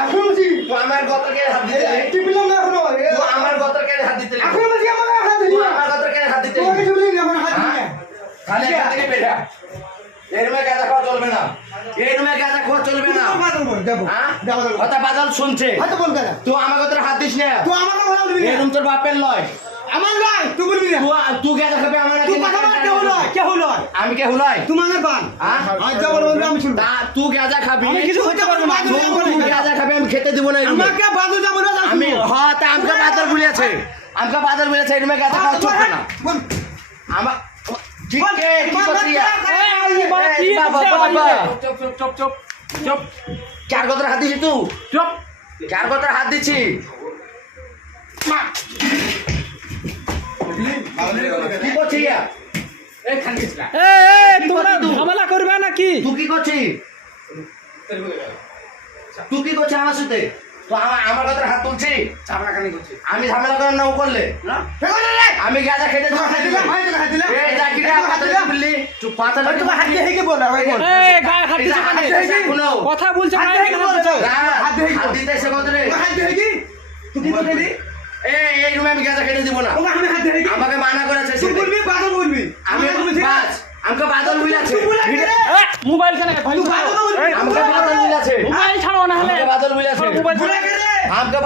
এখন বুঝি তো আমার গতকে হাত দিতে একটু পেলাম না এখনো তো আমার গতকে হাত দিতে এখন বুঝি আমার হাত দিলি তো আমার গতকে হাত দিতে তোমাকে শুনলি না আমার হাত দিলি খালি এখান থেকে বেরা এই রুমে গাঁজা খাওয়া চলবে না এই রুমে গাঁজা খাওয়া চলবে না হ্যাঁ কথা বাদল শুনছে হয়তো বল কেন তো আমার গতরে হাত দিস না তুই আমাকে ভালো দিবি এই রুম তোর বাপের লয় আমার নয় তুই বলবি না তুই গাঁজা খাবে আমার তুই কথা বল কে হলো আমি কে হুলাই তোমার বান আজ যা বলবো আমি শুনবো তুই গাঁজা খাবি আমি কিছু হতে পারবো না তুই গাঁজা খাবি আমি খেতে দিব না এই রুমে আমাকে বাদু যাবো না আমি হ্যাঁ তা আমাকে বাদল বলেছে আমাকে বাদল বলেছে এই রুমে গাঁজা খাওয়া চলবে না আমার ঠিক আছে কি করছিস চুপ চার গতরে হাত দিছি তুই চুপ চার গতরে হাত দিছি কি করছিস তোমরা ঝামেলা করবে নাকি? তুই কি করছিস তুই কি করছিস আমার সাথে তো আমার কথা হাত তুলছি আমি ঝামেলা করার নাও করলে আমি গাঁজা খেতে এই জাকিরা পাতা বললি চুপ পাতা তোমার হাত দিয়ে হেগে বল ভাই বল এই গায়ে হাত দিছো কেন? কথা বলছো হাত গায়ে দিয়ে হাত দিছো? হাত দিতে এসে কত রে হাত দিয়ে হেগে তুই কি বললি এই রুমে আমি গাঁজা খেতে দিব না ওকে আমি হাত দিয়ে হেগে আমাকে মানা করেছে তুই বলবি বাদল বলবি আমি বাস আমাকে বাদল বলেছে মোবাইল কেন ভাই? তুই বাদল বলবি আমাকে বাদল বলেছে মোবাইল ছাড়ো না হলে আমাকে বাদল বলেছে মোবাইল বলে কে রে আমাকে